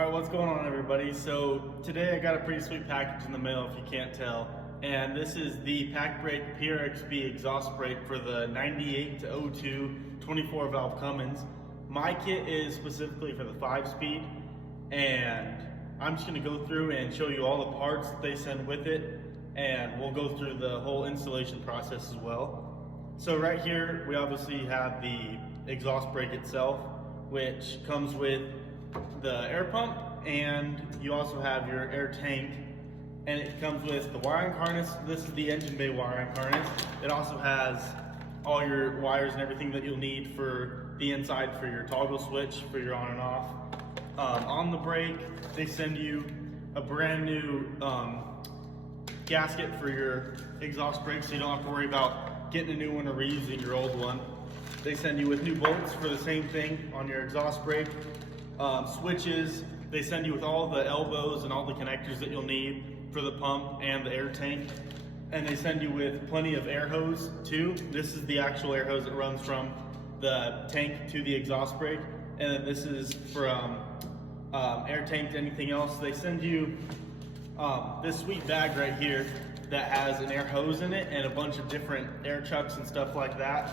Alright, what's going on everybody? So today I got a pretty sweet package in the mail if you can't tell. And this is the Pacbrake PRXB exhaust brake for the 98 to 02 24 valve Cummins. My kit is specifically for the 5-speed, and I'm just going to go through and show you all the parts that they send with it, and we'll go through the whole installation process as well. So right here we obviously have the exhaust brake itself, which comes with the air pump, and you also have your air tank, and it comes with the wiring harness. This is the engine bay wiring harness. It also has all your wires and everything that you'll need for the inside for your toggle switch for your on and off. On the brake, they send you a brand new gasket for your exhaust brake, so you don't have to worry about getting a new one or reusing your old one. They send you with new bolts for the same thing on your exhaust brake. Switches, they send you with all the elbows and all the connectors that you'll need for the pump and the air tank. And they send you with plenty of air hose too. This is the actual air hose that runs from the tank to the exhaust brake. And then this is from air tank to anything else. They send you this sweet bag right here that has an air hose in it and a bunch of different air chucks and stuff like that.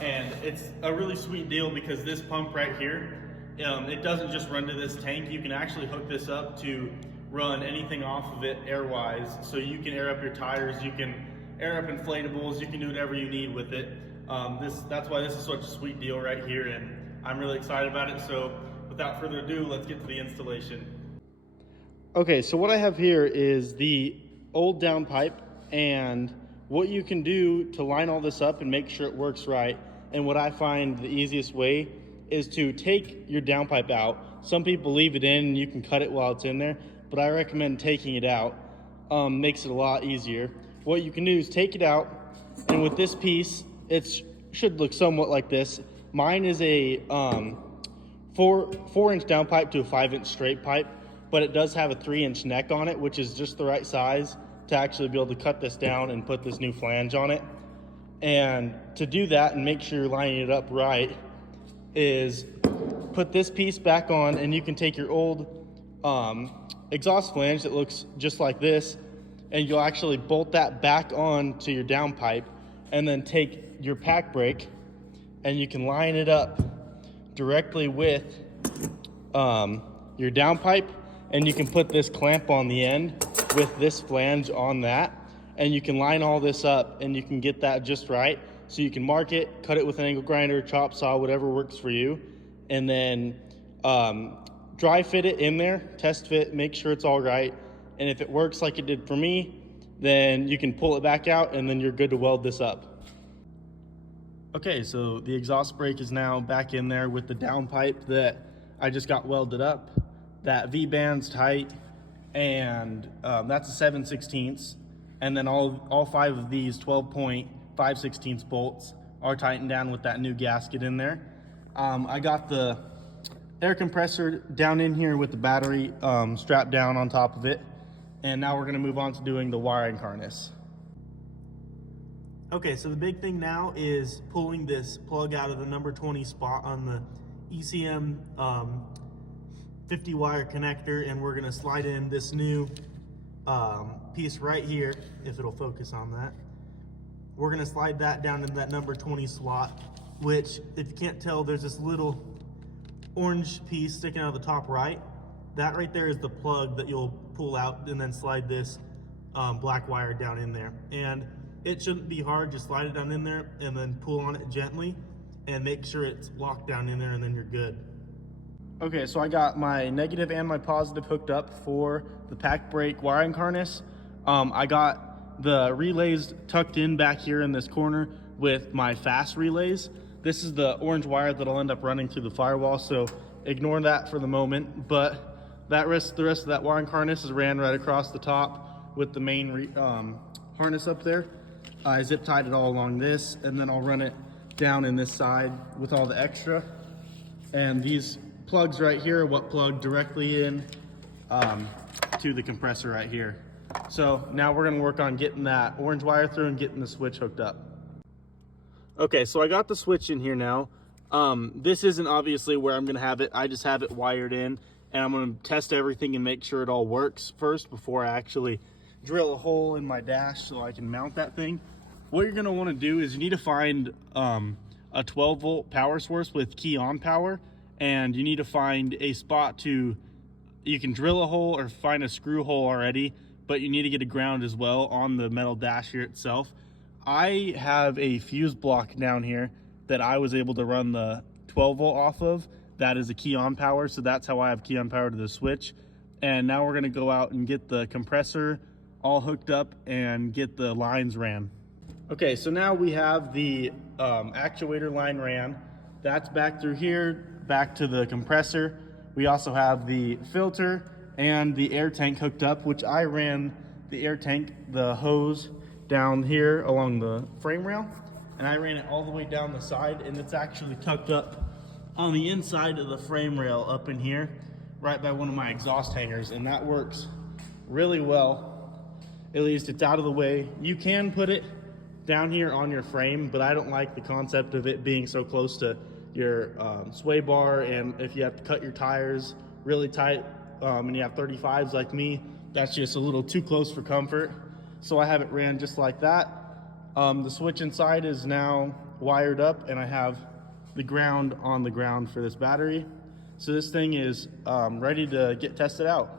And it's a really sweet deal because this pump right here, it doesn't just run to this tank. You can actually hook this up to run anything off of it air-wise. So you can air up your tires, you can air up inflatables, you can do whatever you need with it. That's why this is such a sweet deal right here, and I'm really excited about it. So without further ado, let's get to the installation. Okay, so what I have here is the old downpipe and what you can do to line all this up and make sure it works right. And what I find the easiest way is to take your downpipe out. Some people leave it in and you can cut it while it's in there, but I recommend taking it out. Makes it a lot easier. What you can do is take it out, and with this piece, it should look somewhat like this. Mine is a 4-inch downpipe to a 5-inch straight pipe, but it does have a 3-inch neck on it, which is just the right size to actually be able to cut this down and put this new flange on it. And to do that and make sure you're lining it up right is put this piece back on, and you can take your old exhaust flange that looks just like this, and you'll actually bolt that back on to your downpipe, and then take your Pacbrake and you can line it up directly with your downpipe, and you can put this clamp on the end with this flange on that, and you can line all this up and you can get that just right. So you can mark it, cut it with an angle grinder, chop saw, whatever works for you, and then dry fit it in there, test fit, make sure it's all right. And if it works like it did for me, then you can pull it back out and then you're good to weld this up. Okay, so the exhaust brake is now back in there with the downpipe that I just got welded up. That V-band's tight, and that's a 7/16, and then all 5 of these 12.5/16 bolts are tightened down with that new gasket in there. I got the air compressor down in here with the battery strapped down on top of it, and now we're going to move on to doing the wiring harness. Okay, so the big thing now is pulling this plug out of the number 20 spot on the ECM 50 wire connector, and we're going to slide in this new piece right here, if it'll focus on that. We're going to slide that down in that number 20 slot, which, if you can't tell, there's this little orange piece sticking out of the top right. That right there is the plug that you'll pull out and then slide this black wire down in there. And it shouldn't be hard, just slide it down in there and then pull on it gently and make sure it's locked down in there, and then you're good. Okay, so I got my negative and my positive hooked up for the Pacbrake wiring harness. I got the relays tucked in back here in this corner with my fast relays. This is the orange wire that'll end up running through the firewall, so ignore that for the moment. But the rest of that wiring harness is ran right across the top with the main harness up there. I zip tied it all along this, and then I'll run it down in this side with all the extra. And these plugs right here are what plug directly in to the compressor right here. So now we're gonna work on getting that orange wire through and getting the switch hooked up. Okay, so I got the switch in here now. This isn't obviously where I'm gonna have it. I just have it wired in, and I'm gonna test everything and make sure it all works first before I actually drill a hole in my dash so I can mount that thing. What you're gonna wanna do is you need to find a 12 volt power source with key on power, and you need to find a spot you can drill a hole or find a screw hole already, but you need to get a ground as well on the metal dash here itself. I have a fuse block down here that I was able to run the 12 volt off of. That is a key on power, so that's how I have key on power to the switch. And now we're gonna go out and get the compressor all hooked up and get the lines ran. Okay, so now we have the actuator line ran. That's back through here, back to the compressor. We also have the filter and the air tank hooked up, which I ran the air tank, the hose, down here along the frame rail, and I ran it all the way down the side, and it's actually tucked up on the inside of the frame rail up in here, right by one of my exhaust hangers, and that works really well. At least it's out of the way. You can put it down here on your frame, but I don't like the concept of it being so close to your sway bar, and if you have to cut your tires really tight and you have 35s like me, that's just a little too close for comfort. So I have it ran just like that. The switch inside is now wired up, and I have the ground on the ground for this battery. So this thing is ready to get tested out.